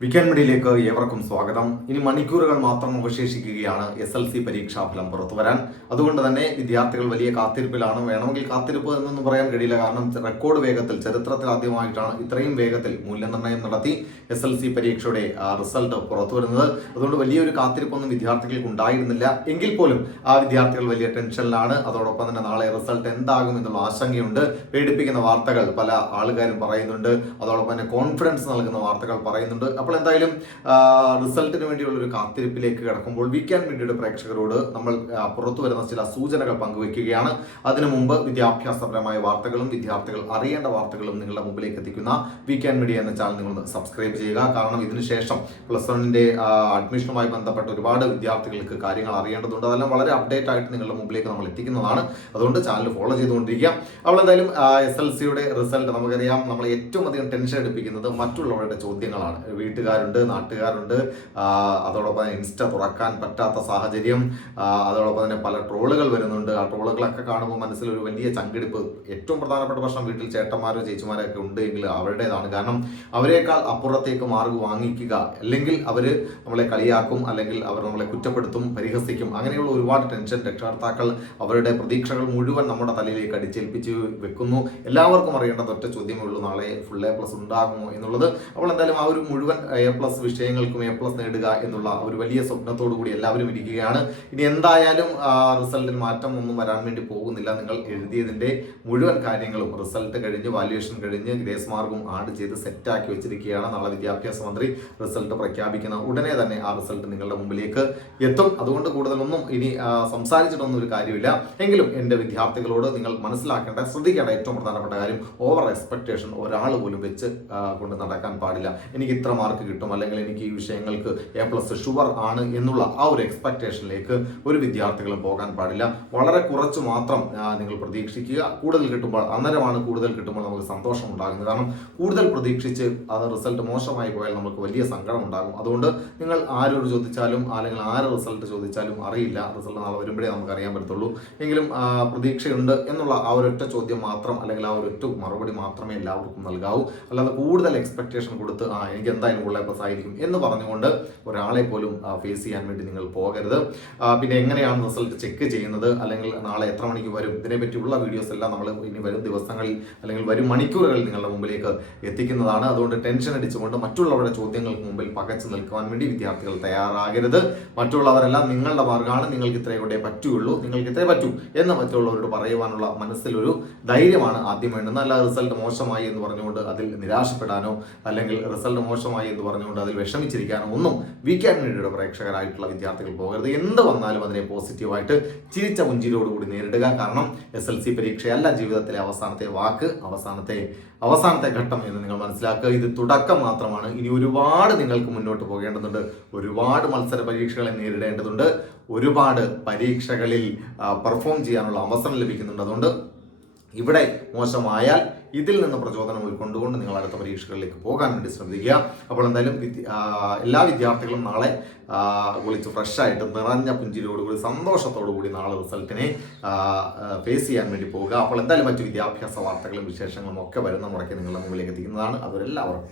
Weekend മീഡിയയിലേക്ക് ഏവർക്കും സ്വാഗതം. ഇനി മണിക്കൂറുകൾ മാത്രം അവശേഷിക്കുകയാണ് എസ് എൽ സി പരീക്ഷാഫലം പുറത്തു വരാൻ. അതുകൊണ്ട് തന്നെ വിദ്യാർത്ഥികൾ വലിയ കാത്തിരിപ്പിലാണ്. വേണമെങ്കിൽ കാത്തിരിപ്പ് എന്നൊന്നും പറയാൻ കഴിയില്ല. കാരണം റെക്കോർഡ് വേഗത്തിൽ ചരിത്രത്തിൽ ആദ്യമായിട്ടാണ് ഇത്രയും വേഗത്തിൽ മൂല്യനിർണയം നടത്തി എസ് എൽ സി പരീക്ഷയുടെ റിസൾട്ട് പുറത്തു വരുന്നത്. അതുകൊണ്ട് വലിയൊരു കാത്തിരിപ്പൊന്നും വിദ്യാർത്ഥികൾക്ക് ഉണ്ടായിരുന്നില്ല. എങ്കിൽ പോലും ആ വിദ്യാർത്ഥികൾ വലിയ ടെൻഷനിലാണ്. അതോടൊപ്പം തന്നെ നാളെ റിസൾട്ട് എന്താകും എന്നുള്ള ആശങ്കയുണ്ട്. പേടിപ്പിക്കുന്ന വാർത്തകൾ പല ആൾക്കാരും പറയുന്നുണ്ട്. അതോടൊപ്പം തന്നെ കോൺഫിഡൻസ് നൽകുന്ന വാർത്തകൾ പറയുന്നുണ്ട്. അപ്പോൾ എന്തായാലും റിസൾട്ടിന് വേണ്ടിയുള്ള ഒരു കാത്തിരിപ്പിലേക്ക് കിടക്കുമ്പോൾ വീക്കെൻഡ് മീഡിയയുടെ പ്രേക്ഷകരോട് നമ്മൾ പുറത്തു വരുന്ന ചില സൂചനകൾ പങ്കുവയ്ക്കുകയാണ് അതിനു മുമ്പ് വിദ്യാഭ്യാസപരമായ വാർത്തകളും വിദ്യാർത്ഥികൾ അറിയേണ്ട വാർത്തകളും നിങ്ങളുടെ മുമ്പിലേക്ക് എത്തിക്കുന്ന വീക്കെൻഡ് മീഡിയ എന്ന ചാനൽ നിങ്ങൾ സബ്സ്ക്രൈബ് ചെയ്യുക. കാരണം ഇതിനുശേഷം പ്ലസ് വണ്ണിന്റെ അഡ്മിഷനുമായി ബന്ധപ്പെട്ട ഒരുപാട് വിദ്യാർത്ഥികൾക്ക് കാര്യങ്ങൾ അറിയേണ്ടതുണ്ട്. അതെല്ലാം വളരെ അപ്ഡേറ്റ് ആയിട്ട് നിങ്ങളുടെ മുമ്പിലേക്ക് നമ്മൾ എത്തിക്കുന്നതാണ്. അതുകൊണ്ട് ചാനൽ ഫോളോ ചെയ്തുകൊണ്ടിരിക്കുക. അപ്പോൾ എന്തായാലും എസ് എൽ സിയുടെ റിസൾട്ട് നമുക്കറിയാം. നമ്മൾ ഏറ്റവും അധികം ടെൻഷൻ എടുപ്പിക്കുന്നത് മറ്റുള്ളവരുടെ ചോദ്യങ്ങളാണ്. വീട്ടുകാരുണ്ട് നാട്ടുകാരുണ്ട്. അതോടൊപ്പം ഇൻസ്റ്റ തുറക്കാൻ പറ്റാത്ത സാഹചര്യം. അതോടൊപ്പം തന്നെ പല ട്രോളുകൾ വരുന്നുണ്ട്. ആ ട്രോളുകളൊക്കെ കാണുമ്പോൾ മനസ്സിലൊരു വലിയ ചങ്കിടിപ്പ്. ഏറ്റവും പ്രധാനപ്പെട്ട പ്രശ്നം വീട്ടിൽ ചേട്ടന്മാരോ ചേച്ചിമാരോ ഒക്കെ ഉണ്ട് എങ്കിൽ അവരുടേതാണ്. കാരണം അവരെക്കാൾ അപ്പുറത്തേക്ക് മാർഗ് വാങ്ങിക്കുക അല്ലെങ്കിൽ അവർ നമ്മളെ കളിയാക്കും അല്ലെങ്കിൽ അവർ നമ്മളെ കുറ്റപ്പെടുത്തും പരിഹസിക്കും. അങ്ങനെയുള്ള ഒരുപാട് ടെൻഷൻ രക്ഷകർത്താക്കൾ അവരുടെ പ്രതീക്ഷകൾ മുഴുവൻ നമ്മുടെ തലയിലേക്ക് അടിച്ചേൽപ്പിച്ച് വെക്കുന്നു. എല്ലാവർക്കും അറിയേണ്ടത് ഒറ്റ ചോദ്യമേ ഉള്ളൂ. നാളെ ഫുൾ എ പ്ലസ് ഉണ്ടാകുമോ എന്നുള്ളത്. അപ്പോൾ എന്തായാലും ആ ഒരു മുഴുവൻ എ പ്ലസ് വിഷയങ്ങൾക്കും എ പ്ലസ് നേടുക എന്നുള്ള ഒരു വലിയ സ്വപ്നത്തോടു കൂടി എല്ലാവരും ഇരിക്കുകയാണ്. ഇനി എന്തായാലും റിസൾട്ടിൽ മാറ്റം ഒന്നും വരാൻ വേണ്ടി പോകുന്നില്ല. നിങ്ങൾ എഴുതിയതിന്റെ മുഴുവൻ കാര്യങ്ങളും റിസൾട്ട് കഴിഞ്ഞ് വാല്യുവേഷൻ കഴിഞ്ഞ് ഗ്രേസ് മാർക്കും ആഡ് ചെയ്ത് സെറ്റാക്കി വെച്ചിരിക്കുകയാണ് നാളെ വിദ്യാഭ്യാസ മന്ത്രി. റിസൾട്ട് പ്രഖ്യാപിക്കുന്ന ഉടനെ തന്നെ ആ റിസൾട്ട് നിങ്ങളുടെ മുമ്പിലേക്ക് എത്തും. അതുകൊണ്ട് കൂടുതലൊന്നും ഇനി സംസാരിച്ചിട്ടൊന്നും ഒരു കാര്യമില്ല. എങ്കിലും എന്റെ വിദ്യാർത്ഥികളോട് നിങ്ങൾ മനസ്സിലാക്കേണ്ട ശ്രദ്ധിക്കേണ്ട ഏറ്റവും പ്രധാനപ്പെട്ട കാര്യം ഓവർ എക്സ്പെക്ടേഷൻ ഒരാൾ പോലും വെച്ച് കൊണ്ട് നടക്കാൻ പാടില്ല. എനിക്ക് ഇത്ര മാർക്ക് കിട്ടും. അല്ലെങ്കിൽ എനിക്ക് ഈ വിഷയങ്ങൾക്ക് എ പ്ലസ് ഷുവർ ആണ് എന്നുള്ള ആ ഒരു എക്സ്പെക്ടേഷനിലേക്ക് ഒരു വിദ്യാർത്ഥികളും പോകാൻ പാടില്ല. വളരെ കുറച്ച് മാത്രം നിങ്ങൾ പ്രതീക്ഷിക്കുക. കൂടുതൽ കിട്ടുമ്പോൾ അന്നേരമാണ് കൂടുതൽ കിട്ടുമ്പോൾ നമുക്ക് സന്തോഷം ഉണ്ടാകുന്നത്. കാരണം കൂടുതൽ പ്രതീക്ഷിച്ച് അത് റിസൾട്ട് മോശമായി പോയാൽ നമുക്ക് വലിയ സങ്കടം ഉണ്ടാകും. അതുകൊണ്ട് നിങ്ങൾ ആരോട് ചോദിച്ചാലും അല്ലെങ്കിൽ ആര് റിസൾട്ട് ചോദിച്ചാലും അറിയില്ല. റിസൾട്ട് നാളെ വരുമ്പോഴേ നമുക്ക് അറിയാൻ പറ്റത്തുള്ളൂ. എങ്കിലും പ്രതീക്ഷയുണ്ട് എന്നുള്ള ആ ഒരൊറ്റ ചോദ്യം മാത്രം അല്ലെങ്കിൽ ആ ഒരൊറ്റ മറുപടി മാത്രമേ എല്ലാവർക്കും നൽകാവൂ. അല്ലാതെ കൂടുതൽ എക്സ്പെക്ടേഷൻ കൊടുത്ത് ആ എനിക്ക് എന്തായാലും ഉള്ള പ്ലസ് ആയിരിക്കും എന്ന് പറഞ്ഞുകൊണ്ട് ഒരാളെ പോലും ഫേസ് ചെയ്യാൻ വേണ്ടി നിങ്ങൾ പോകരുത്. പിന്നെ എങ്ങനെയാണ് റിസൾട്ട് ചെക്ക് ചെയ്യുന്നത്? അല്ലെങ്കിൽ നാളെ എത്ര മണിക്ക് വരും? ഇതിനെപ്പറ്റിയുള്ള വീഡിയോസ് എല്ലാം നമ്മൾ ഇനി വരും ദിവസങ്ങളിൽ അല്ലെങ്കിൽ വരും മണിക്കൂറുകളിൽ നിങ്ങളുടെ മുമ്പിലേക്ക് എത്തിക്കുന്നതാണ്. അതുകൊണ്ട് ടെൻഷൻ അടിച്ചുകൊണ്ട് മറ്റുള്ളവരുടെ ചോദ്യങ്ങൾക്ക് മുമ്പിൽ പകച്ചു നിൽക്കുവാൻ വേണ്ടി വിദ്യാർത്ഥികൾ തയ്യാറാകരുത്. മറ്റുള്ളവരെല്ലാം നിങ്ങളുടെ മാർഗമാണ് നിങ്ങൾക്ക് ഇത്രയും കൊണ്ടേ പറ്റുകയുള്ളൂ. നിങ്ങൾക്ക് ഇത്രേ പറ്റൂ എന്ന് മറ്റുള്ളവരോട് പറയുവാനുള്ള മനസ്സിലൊരു ധൈര്യമാണ് ആദ്യം വേണ്ടുന്നത് അല്ല റിസൾട്ട് മോശമായി എന്ന് പറഞ്ഞുകൊണ്ട് അതിൽ നിരാശപ്പെടാനോ അല്ലെങ്കിൽ റിസൾട്ട് മോശമായി എന്ന് പറഞ്ഞുകൊണ്ട് അതിൽ വിഷമിച്ചിരിക്കാനോ ഒന്നും ക്യാൻ മീഡിയയുടെ പ്രേക്ഷകരായിട്ടുള്ള വിദ്യാർത്ഥികൾ പോകരുത്. എന്ത് വന്നാലും അതിനെ പോസിറ്റീവായിട്ട് ചിരിച്ച പുഞ്ചിരിയോടുകൂടി നേരിടുക. കാരണം എസ് എൽ സി പരീക്ഷയല്ല ജീവിതത്തിലെ അവസാനത്തെ വാക്ക് അവസാനത്തെ അവസാനത്തെ ഘട്ടം എന്ന് നിങ്ങൾ മനസ്സിലാക്കുക. ഇത് തുടക്കം മാത്രമാണ്. ഇനി ഒരുപാട് നിങ്ങൾക്ക് മുന്നോട്ട് പോകേണ്ടതുണ്ട്. ഒരുപാട് മത്സര പരീക്ഷകളെ നേരിടേണ്ടതുണ്ട്. ഒരുപാട് പരീക്ഷകളിൽ പെർഫോം ചെയ്യാനുള്ള അവസരം ലഭിക്കുന്നുണ്ട്. അതുകൊണ്ട് ഇവിടെ മോശമായാൽ ഇതിൽ നിന്ന് പ്രചോദനം ഉൾക്കൊണ്ടുകൊണ്ട് നിങ്ങൾ അടുത്ത പരീക്ഷകളിലേക്ക് പോകാൻ വേണ്ടി ശ്രദ്ധിക്കുക അപ്പോൾ എന്തായാലും എല്ലാ വിദ്യാർത്ഥികളും നാളെ വിളിച്ച് ഫ്രഷായിട്ട് നിറഞ്ഞ പുഞ്ചിരിയോടുകൂടി സന്തോഷത്തോടുകൂടി നാളെ റിസൾട്ടിനെ ഫേസ് ചെയ്യാൻ വേണ്ടി പോവുക. അപ്പോൾ എന്തായാലും മറ്റു വിദ്യാഭ്യാസ വാർത്തകളും വിശേഷങ്ങളും ഒക്കെ വരുന്ന മുറയ്ക്ക് നിങ്ങളുടെ മുമ്പിലേക്ക് എത്തിക്കുന്നതാണ്. അവരെല്ലാവർക്കും